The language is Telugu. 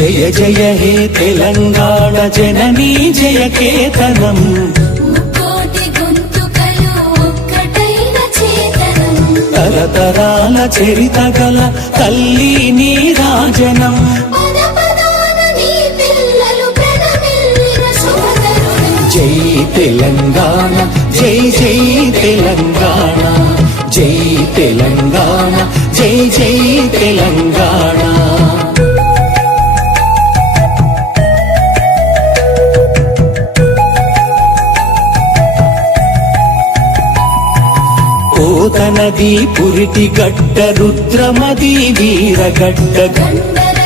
జయ జయ హే తెలంగాణ జననీ జయ కేతనం ముక్కోటి గొంతుకలు ఒక్కటైన చేతనం తరతరాల చరిత గల తల్లి నీ రాజనం పద పదాన నీ పిల్లలు ప్రణమిల్లిన సోదరులు జై తెలంగాణ జై జై తెలంగాణ జై తెలంగాణ జై జై తెలంగాణ కోతనది పురిటి గడ్డ రుద్రమది వీరగడ్డ గండర